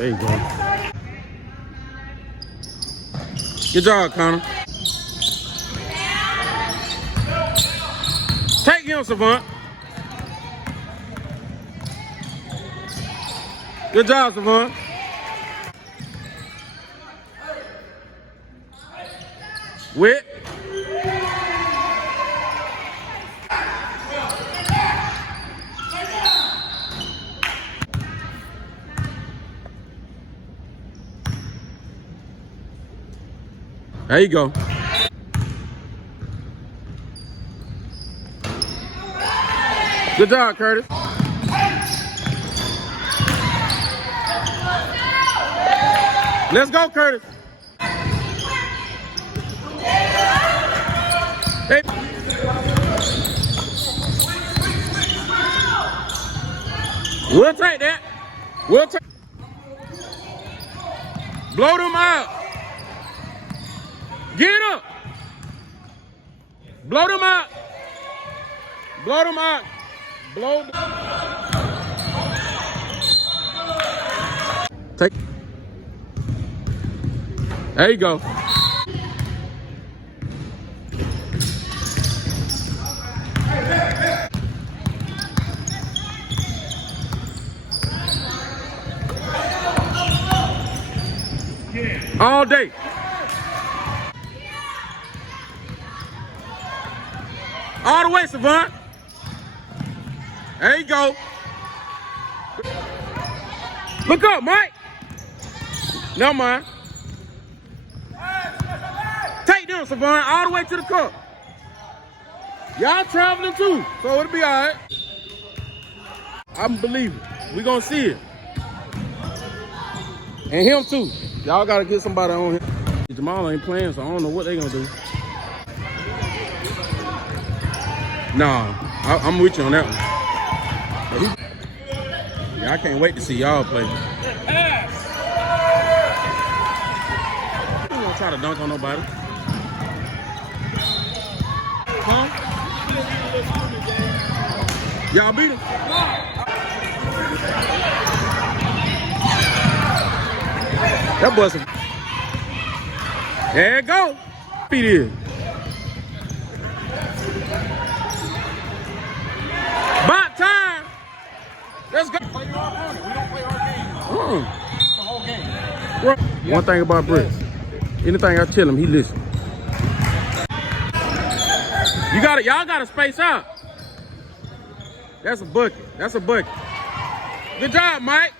There you go. Good job, Connor. Take him, Savant. Good job, Savant. Wit. There you go. Good job, Curtis. Let's go, Curtis. Hey. We'll take that. We'll take. Blow them out. Get up. Blow them out. Blow them out. Blow them. Take. There you go. All day. All the way, Savant. There you go. Look up, Mike. Never mind. Take them, Savant, all the way to the cup. Y'all traveling too, so it'll be all right. I'm believing. We gonna see it. And him too. Y'all gotta get somebody on him. Jamal ain't playing, so I don't know what they gonna do. Nah, I'm with you on that one. Yeah, I can't wait to see y'all play. I don't want to try to dunk on nobody. Huh? Y'all beat him? That boy's some... There you go. Beat it. About time. Let's go. We don't play our game. The whole game. One thing about Brett, anything I tell him, he listen. You got it. Y'all got to space out. That's a bucket. That's a bucket. Good job, Mike.